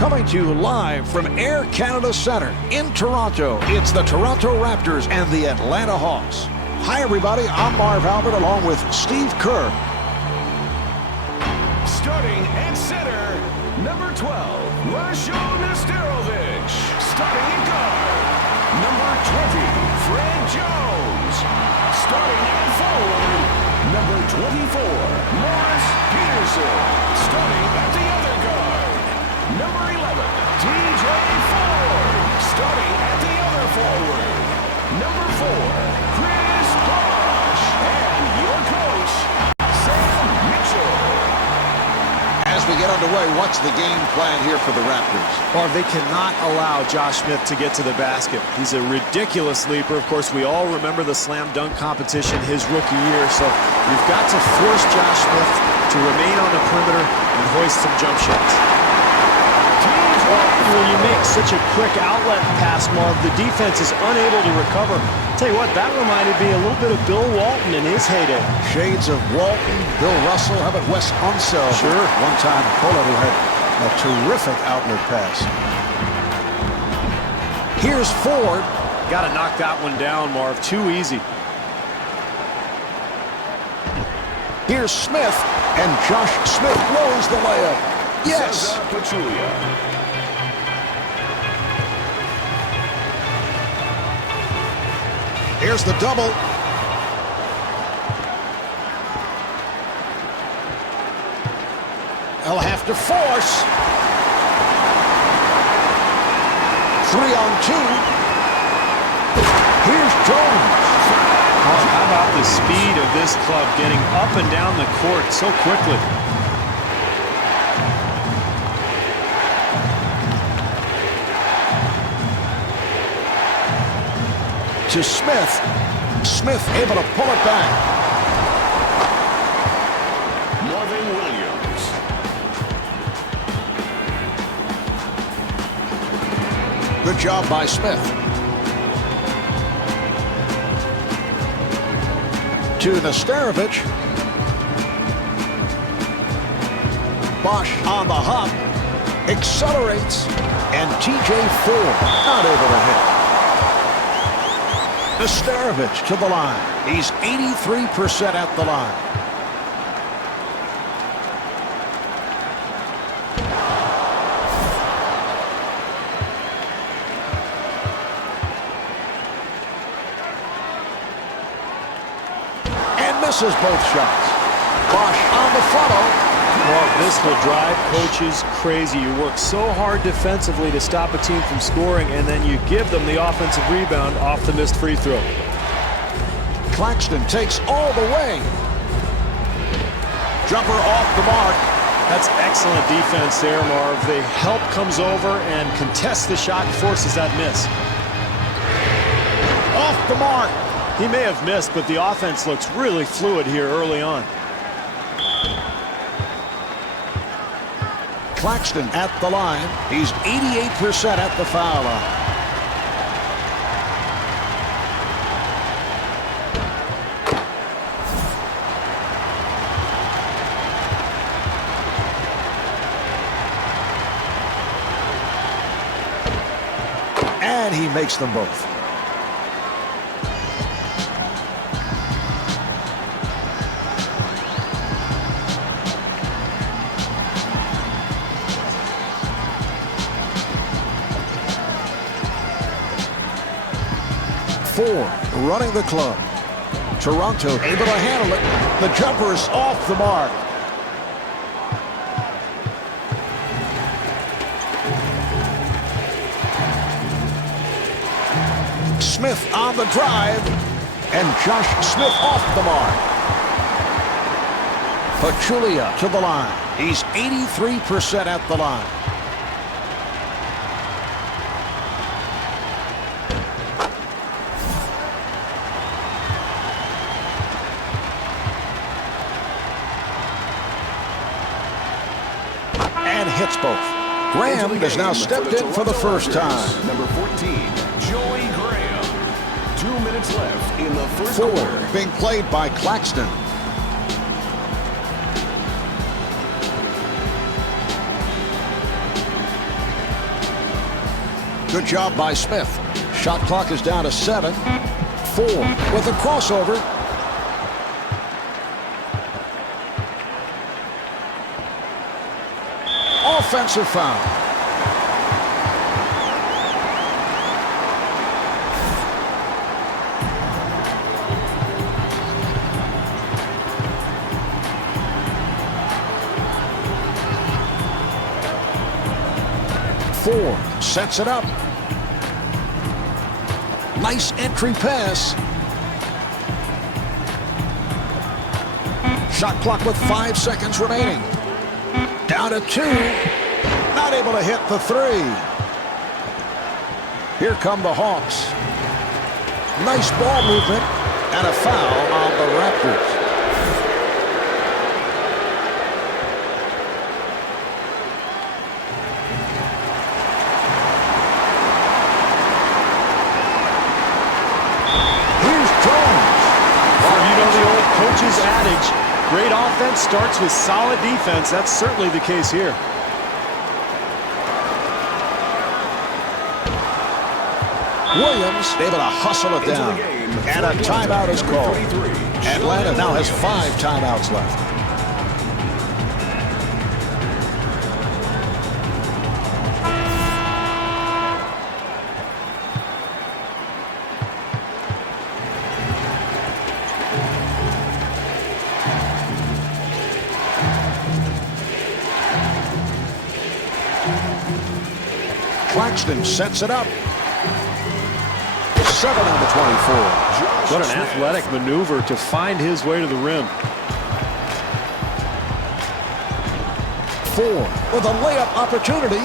Coming to you live from Air Canada Centre in Toronto, it's the Toronto Raptors and the Atlanta Hawks. Hi, everybody. I'm Marv Albert along with Steve Kerr. Starting at center, number 12, Starting at guard, number 20, Fred Jones. Starting at forward, number 24, Morris Peterson. Starting at the other guard, number 11, TJ Ford. Starting at the other forward, number 4, Chris Bosh. And your coach, Sam Mitchell. As we get underway, what's the game plan here for the Raptors? Marv, they cannot allow Josh Smith to get to the basket. He's a ridiculous leaper. Of course, we all remember the slam dunk competition his rookie year, so you've got to force Josh Smith to remain on the perimeter and hoist some jump shots. When you make such a quick outlet pass, Marv, the defense is unable to recover. Tell you what, that reminded me a little bit of Bill Walton in his heyday. Shades of Walton, Bill Russell, how about Wes Unseld? Sure. One-time Bullet who had a terrific outlet pass. Here's Ford. Got to knock that one down, Marv. Too easy. Here's Smith, and Josh Smith blows the layup. Yes. Here's the double. They'll have to force. 3-on-2. Here's Jones. How about the speed of this club getting up and down the court so quickly? To Smith. Smith able to pull it back. Marvin Williams. Good job by Smith. To Nesterovic. Bosh on the hop. Accelerates. And TJ Ford not able to hit. Nesterovic to the line. He's 83% at the line. And misses both shots. Bosh on the follow. Well, this will drive coaches crazy. You work so hard defensively to stop a team from scoring, and then you give them the offensive rebound off the missed free throw. Claxton takes all the way. Jumper off the mark. That's excellent defense there, Marv. The help comes over and contests the shot and forces that miss. Off the mark. He may have missed, but the offense looks really fluid here early on. Claxton at the line. He's 88% at the foul line. And he makes them both. Ford running the club. Toronto able to handle it. The jumper is off the mark. Smith on the drive. And Josh Smith off the mark. Pachulia to the line. He's 83% at the line. And hits both. Graham has now stepped in for the first time. Number 14, Joey Graham. 2 minutes left in the first Ford quarter. being played by Claxton. Good job by Smith. Shot clock is down to 7. 4 with a crossover. Offensive foul. Four sets it up. Nice entry pass. Shot clock with 5 seconds remaining. Down to 2. Not able to hit the 3. Here come the Hawks. Nice ball movement and a foul on the Raptors. Coach's adage, great offense starts with solid defense. That's certainly the case here. Williams able to hustle it down. And a timeout is called. Atlanta now has 5 timeouts left. Claxton sets it up. 7 on the 24. What an athletic maneuver to find his way to the rim. 4 with a layup opportunity.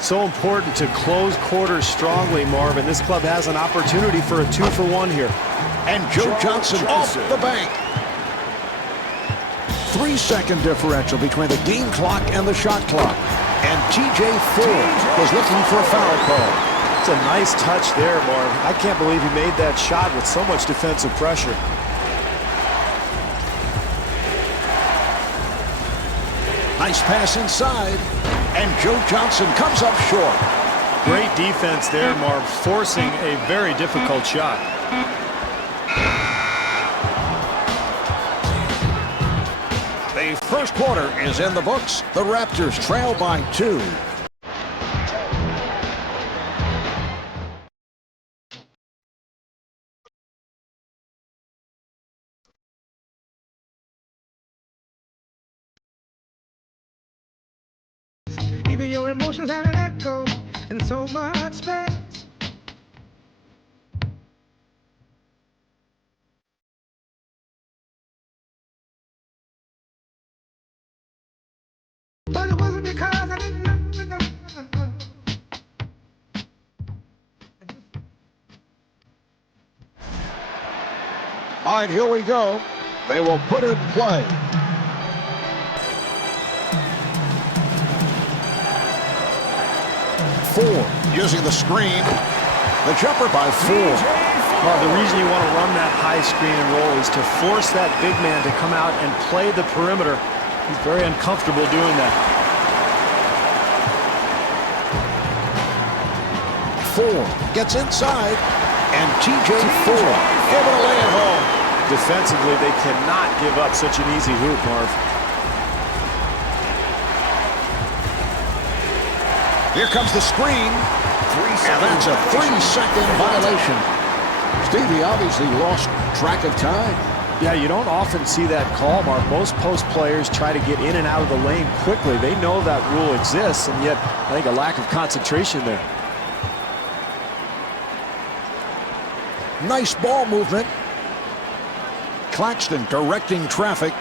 So important to close quarters strongly, Marvin. This club has an opportunity for a 2-for-1 here. And Joe Johnson off the bank. 3-second differential between the game clock and the shot clock. And TJ Ford was looking for a foul call. It's a nice touch there, Marv. I can't believe he made that shot with so much defensive pressure. Nice pass inside. And Joe Johnson comes up short. Great defense there, Marv, forcing a very difficult shot. The first quarter is in the books. The Raptors trail by 2. Even your emotions have an echo in so much space. But it wasn't because I didn't know. All right, here we go. They will put it in play. Ford using the screen. The jumper by Ford. Well, the reason you want to run that high screen and roll is to force that big man to come out and play the perimeter. He's very uncomfortable doing that. Ford gets inside, and TJ Ford able to lay it home. Defensively, they cannot give up such an easy hoop, Marv. Here comes the screen, and that's a 3-second violation. Stevie obviously lost track of time. Yeah, you don't often see that call, Mark. Most post players try to get in and out of the lane quickly. They know that rule exists, and yet I think a lack of concentration there. Nice ball movement. Claxton directing traffic.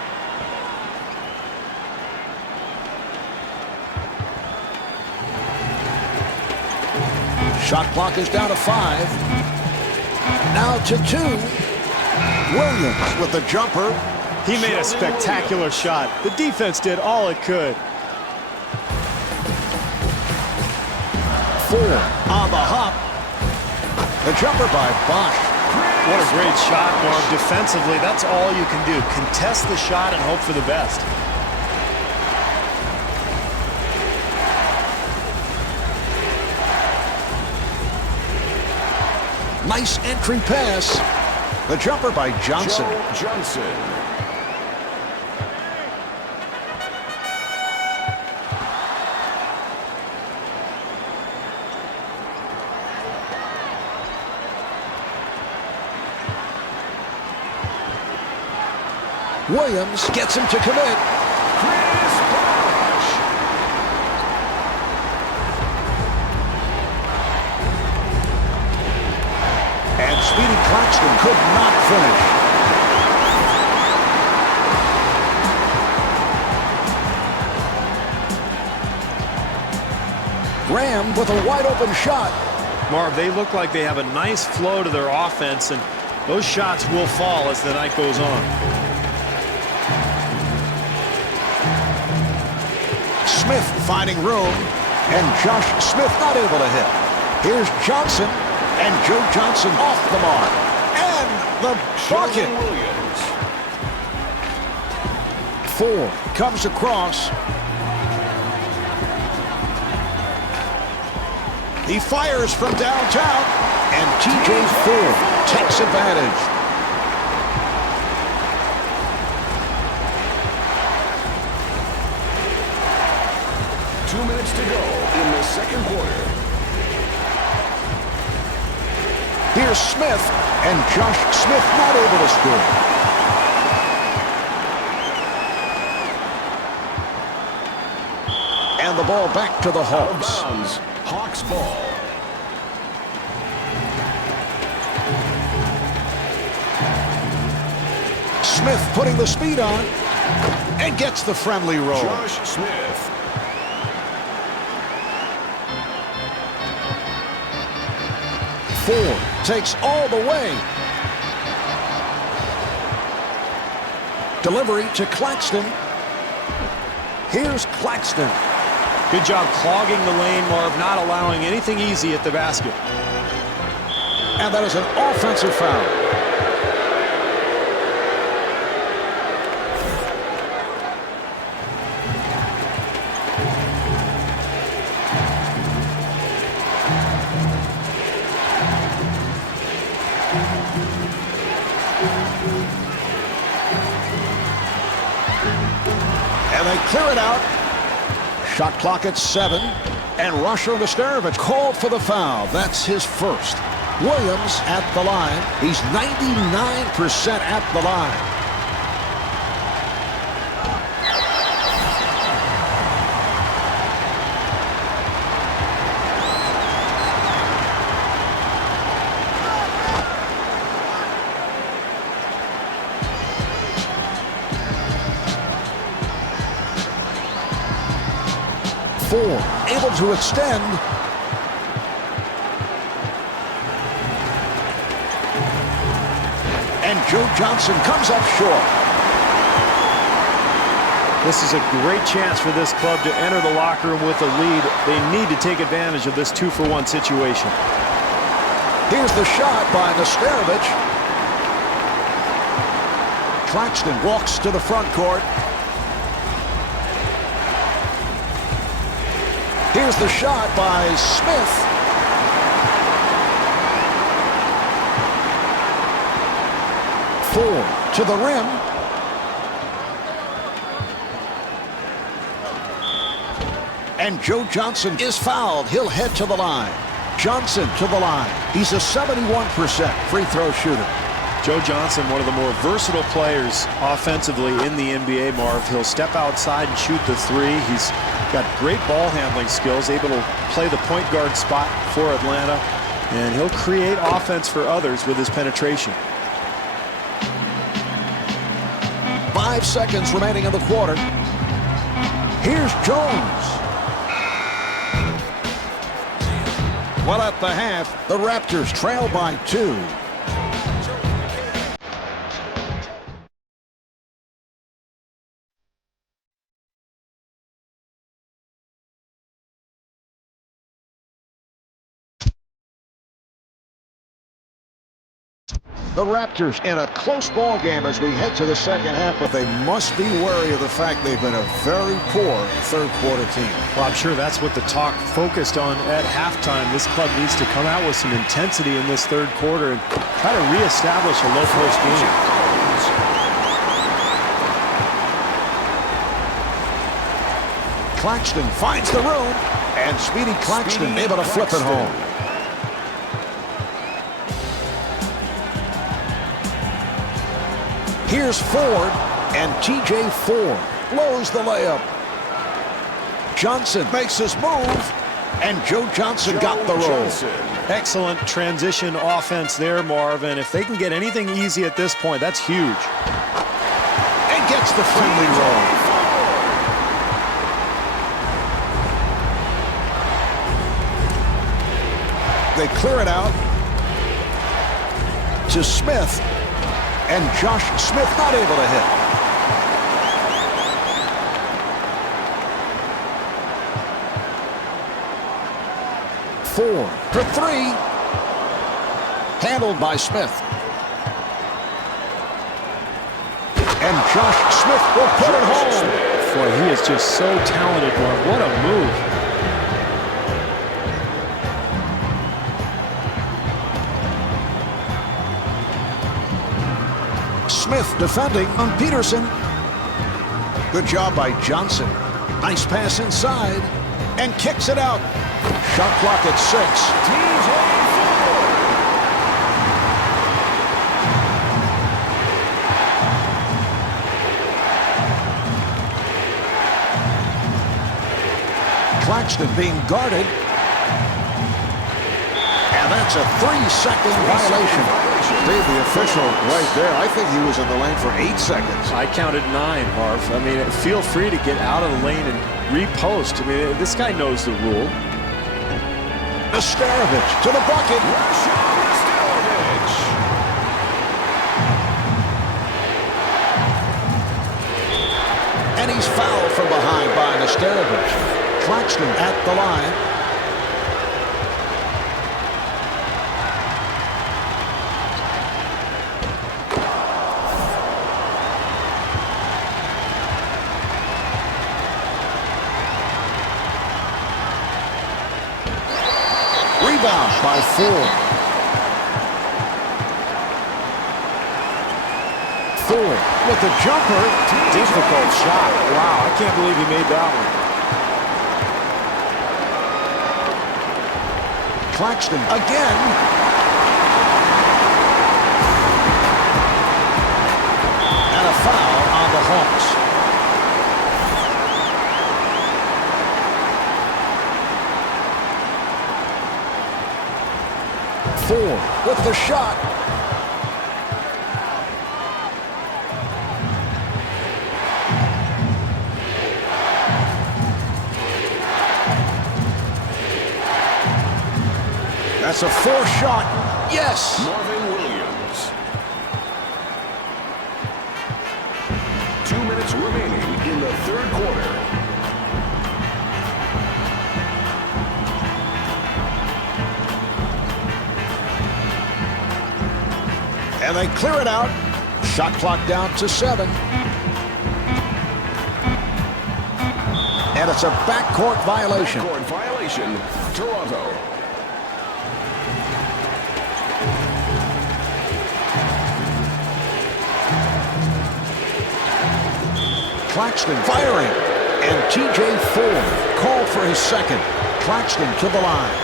Shot clock is down to 5. Now to 2. Williams with the jumper. He made a spectacular shot. The defense did all it could. 4 on the hop. The jumper by Bosch. What a great shot, Marv. Defensively, that's all you can do. Contest the shot and hope for the best. Nice entry pass. The jumper by Johnson. Joe Johnson. Williams gets him to commit. And Speedy Claxton could not finish. Graham with a wide open shot. Marv, they look like they have a nice flow to their offense, and those shots will fall as the night goes on. Smith finding room, and Josh Smith not able to hit. Here's Johnson, and Joe Johnson off the mark. And the bucket. Williams. 4 comes across. He fires from downtown, and TJ Ford takes advantage. Minutes to go in the second quarter. Here's Smith, and Josh Smith not able to score. And the ball back to the Hawks. Out of bounds. Hawks ball. Smith putting the speed on and gets the friendly roll. Josh Smith. Ford takes all the way. Delivery to Claxton. Here's Claxton. Good job clogging the lane, Marv, not allowing anything easy at the basket. And that is an offensive foul. And they clear it out. Shot clock at 7. And Rusher Nesterovich called for the foul. That's his first. Williams at the line. He's 99% at the line. Ford able to extend. And Joe Johnson comes up short. This is a great chance for this club to enter the locker room with a lead. They need to take advantage of this 2-for-1 situation. Here's the shot by Nesterovich. Claxton walks to the front court. Here's the shot by Smith. Ford to the rim. And Joe Johnson is fouled. He'll head to the line. Johnson to the line. He's a 71% free throw shooter. Joe Johnson, one of the more versatile players offensively in the NBA, Marv. He'll step outside and shoot the three. He's got great ball handling skills, able to play the point guard spot for Atlanta, and he'll create offense for others with his penetration. 5 seconds remaining in the quarter. Here's Jones. Well, at the half, the Raptors trail by 2. The Raptors in a close ball game as we head to the second half, but they must be wary of the fact they've been a very poor third-quarter team. Well, I'm sure that's what the talk focused on at halftime. This club needs to come out with some intensity in this third quarter and try to reestablish a low-post game. Claxton finds the room, and Speedy Claxton able to flip it home. Here's Ford, and TJ Ford blows the layup. Johnson makes his move, and Joe Johnson got the roll. Excellent transition offense there, Marvin. If they can get anything easy at this point, that's huge. And gets the friendly roll. They clear it out to Smith, and Josh Smith not able to hit. Ford for three, handled by Smith. And Josh Smith will put it home. Boy, he is just so talented, Mark. What a move. Smith defending on Peterson. Good job by Johnson. Nice pass inside and kicks it out. Shot clock at 6. TJ Claxton being guarded. And that's a 3-second violation. Steve, the official right there, I think he was in the lane for 8 seconds. I counted 9, Marv. I mean, feel free to get out of the lane and repost. I mean, this guy knows the rule. Nesterovich to the bucket. And he's fouled from behind by Nesterovich. Claxton at the line. Rebound by Ford. Ford with the jumper. Difficult shot. Wow, I can't believe he made that one. Claxton again. And a foul on the Hawks. Ford with the shot. That's a 4th shot. Yes. Marvin Williams. 2 minutes remaining in the third quarter. And they clear it out. Shot clock down to 7. And it's a backcourt violation. Backcourt violation, Toronto. Claxton firing. And TJ Ford called for his second. Claxton to the line.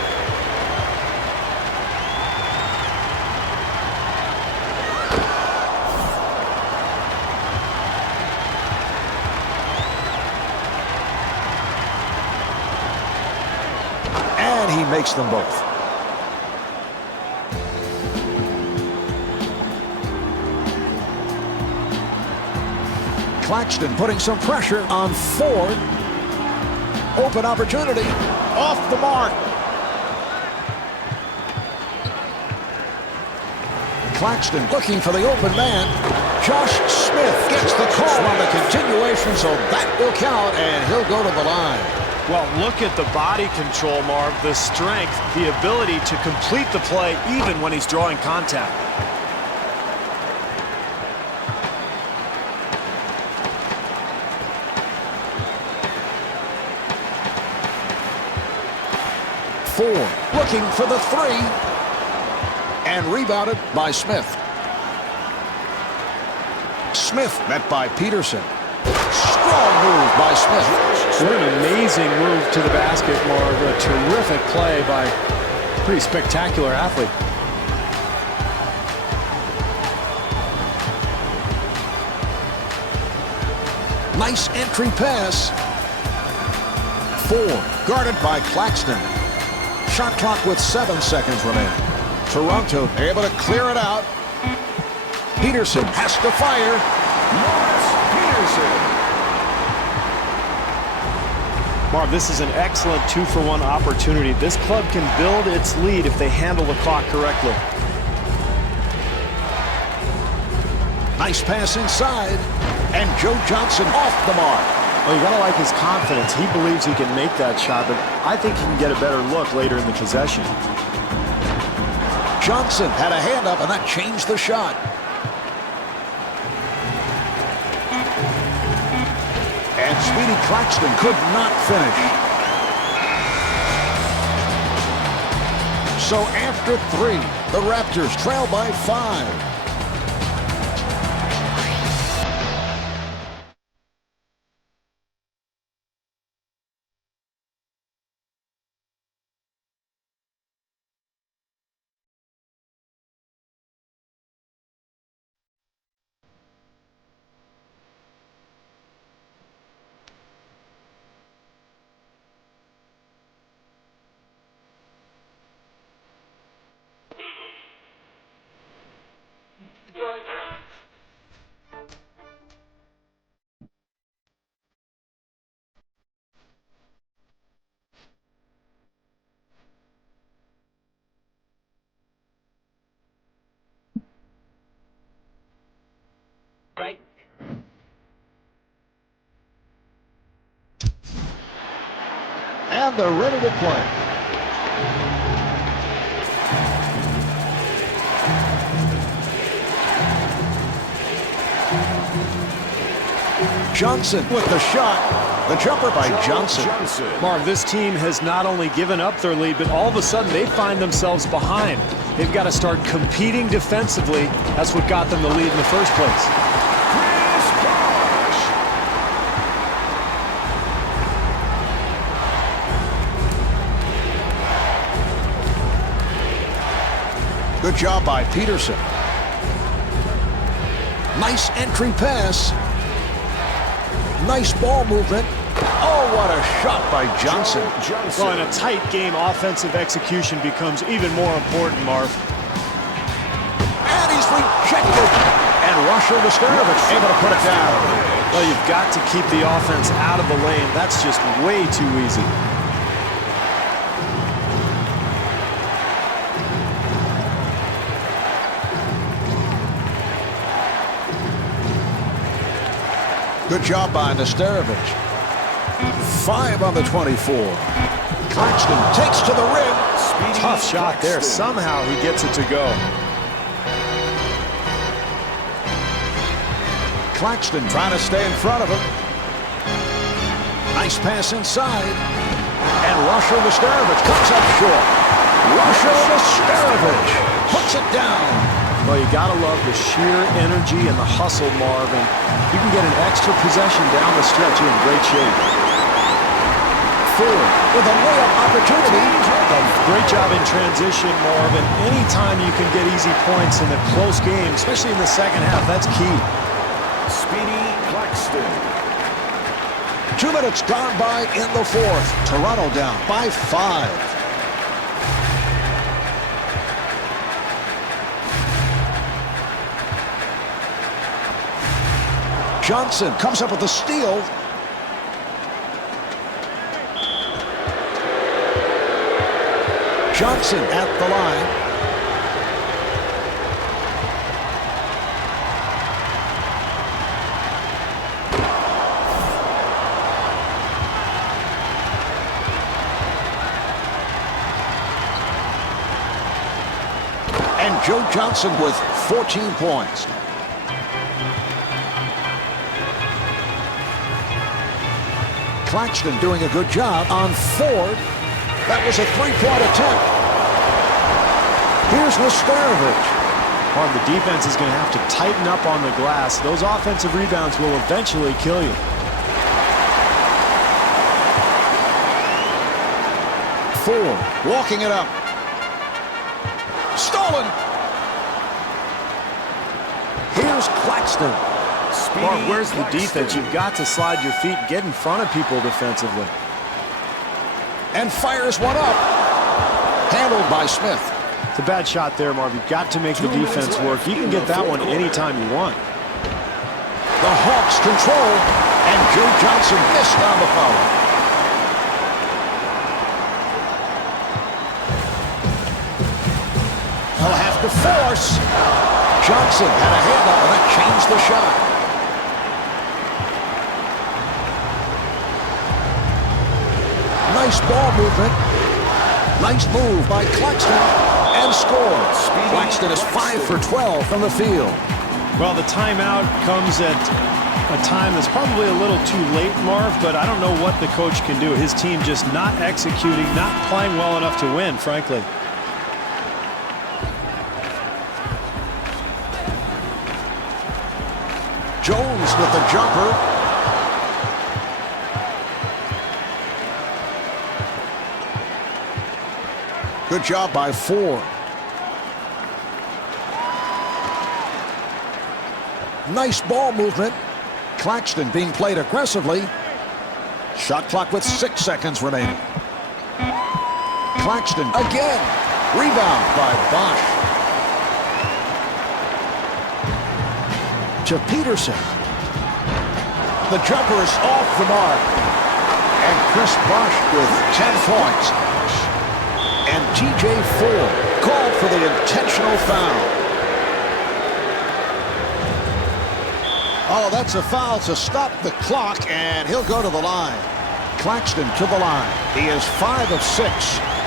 And he makes them both. Claxton putting some pressure on Ford. Open opportunity. Off the mark. Claxton looking for the open man. Josh Smith gets the call on the continuation, so that will count, and he'll go to the line. Well, look at the body control, Marv, the strength, the ability to complete the play even when he's drawing contact. Ford looking for the three. And rebounded by Smith. Smith met by Peterson. Strong move by Smith. What an amazing move to the basket, Marv. A terrific play by a pretty spectacular athlete. Nice entry pass. Ford guarded by Claxton. Shot clock with 7 seconds remaining. Toronto able to clear it out. Peterson has to fire. Marv, this is an excellent 2-for-1 opportunity. This club can build its lead if they handle the clock correctly. Nice pass inside. And Joe Johnson off the mark. Well, you gotta like his confidence. He believes he can make that shot, but I think he can get a better look later in the possession. Johnson had a hand up, and that changed the shot. And Speedy Claxton could not finish. So after 3, the Raptors trail by 5. Right. And they're ready to play. Johnson with the shot. The jumper by Johnson. Marv, this team has not only given up their lead, but all of a sudden they find themselves behind. They've got to start competing defensively. That's what got them the lead in the first place. Good job by Peterson. Nice entry pass. Nice ball movement. Oh, what a shot by Johnson. Well, in a tight game, offensive execution becomes even more important, Marv. And he's rejected. And Russell Vescarovich able to put it down. Well, you've got to keep the offense out of the lane. That's just way too easy. Good job by Nesterovich. 5 on the 24. Claxton takes to the rim. Tough shot there. Somehow he gets it to go. Claxton trying to stay in front of him. Nice pass inside. And Russell Vescarovich comes up short. Russell Vescarovich puts it down. Well, you gotta love the sheer energy and the hustle, Marvin. You can get an extra possession down the stretch. You're in great shape. Ford with a layup opportunity. Great job in transition, Marvin. Anytime you can get easy points in a close game, especially in the second half, that's key. Speedy Claxton. 2 minutes gone by in the 4th. Toronto down by 5. Johnson comes up with the steal. Johnson at the line. And Joe Johnson with 14 points. Claxton doing a good job on Ford. That was a three-point attempt. Here's Nesterovich. Well, the defense is going to have to tighten up on the glass. Those offensive rebounds will eventually kill you. Ford walking it up. Stolen. Here's Claxton. Mark, where's the defense? You've got to slide your feet and get in front of people defensively. And fires one up. Handled by Smith. It's a bad shot there, Marv. You've got to make the defense work. You can get that one anytime you want. The Hawks control, and Joe Johnson missed on the foul. He'll have to force. Johnson had a hand up, and that changed the shot. Nice ball movement. Nice move by Claxton. And scores. Claxton is 5 for 12 from the field. Well, the timeout comes at a time that's probably a little too late, Marv, but I don't know what the coach can do. His team just not executing, not playing well enough to win, frankly. Jones with the jumper. Good job by Ford. Nice ball movement. Claxton being played aggressively. Shot clock with 6 seconds remaining. Claxton again. Rebound by Bosch. To Peterson. The jumper is off the mark. And Chris Bosch with 10 points. And T.J. Ford called for the intentional foul. Oh, that's a foul to stop the clock, and he'll go to the line. Claxton to the line. He is 5 of 6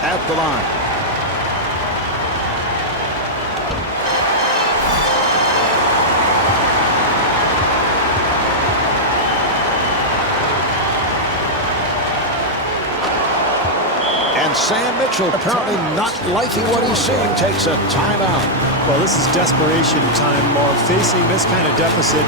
at the line. And Sam Mitchell, apparently not liking what he's seeing, takes a timeout. Well, this is desperation time, Marv. Facing this kind of deficit,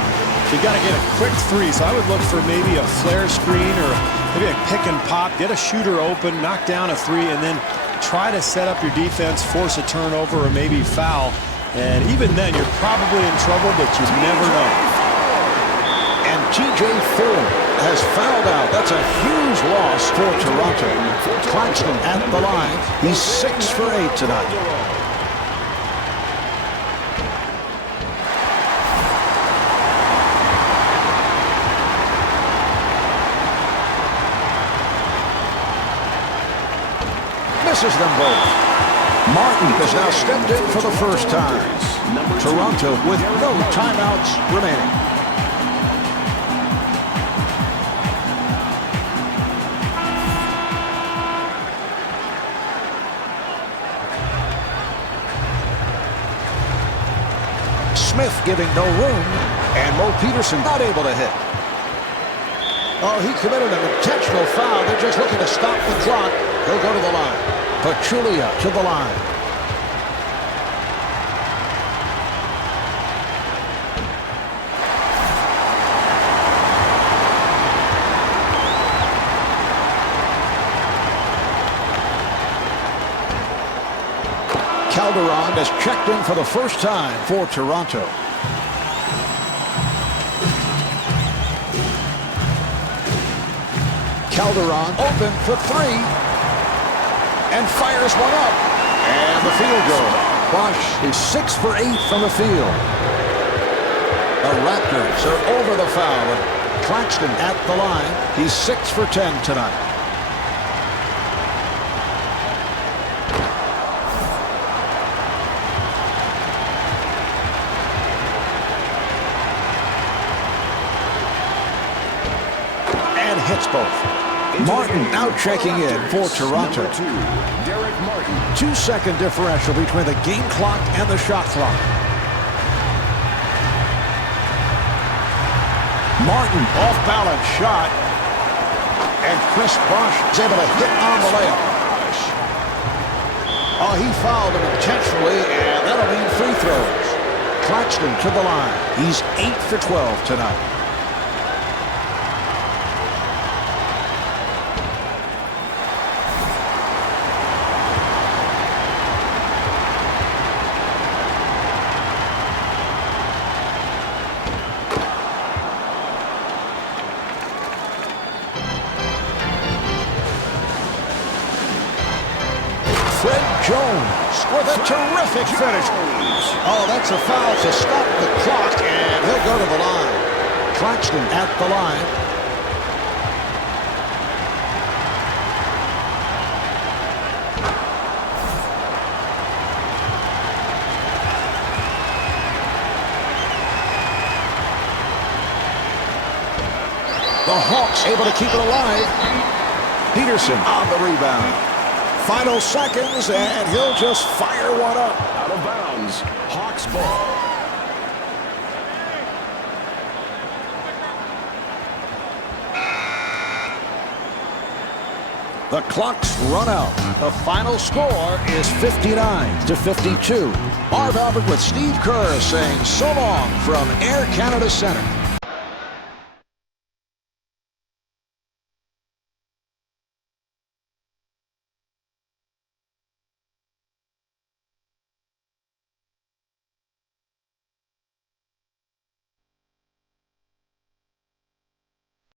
you got to get a quick three. So I would look for maybe a flare screen or maybe a pick and pop, get a shooter open, knock down a three, and then try to set up your defense, force a turnover, or maybe foul. And even then, you're probably in trouble, but you never know. And T.J. Ford has fouled out. That's a huge loss for Toronto. Claxton at the line. He's 6 for 8 tonight. Misses them both. Martin has now stepped in for the first time. Toronto with no timeouts remaining. Smith giving no room, and Mo Peterson not able to hit. Oh, he committed an intentional foul. They're just looking to stop the clock. He'll go to the line. Pachulia to the line. Calderon has checked in for the first time for Toronto. Calderon open for three. And fires one up. And the field goal. Bosch is 6 for 8 from the field. The Raptors are over the foul. And Claxton at the line. He's 6 for 10 tonight. And hits both. Martin now checking in for Toronto. 2-second differential between the game clock and the shot clock. Martin off-balance shot. And Chris Bosch is able to hit on the layup. Oh, he fouled him intentionally, and that'll mean free throws. Claxton to the line. He's 8 for 12 tonight. Jones with a terrific finish. Oh, that's a foul to stop the clock, and he'll go to the line. Claxton at the line. The Hawks able to keep it alive. Peterson on the rebound. Final seconds, and he'll just fire one up. Out of bounds. Hawks ball. The clock's run out. The final score is 59-52. Marv Albert with Steve Kerr saying so long from Air Canada Center.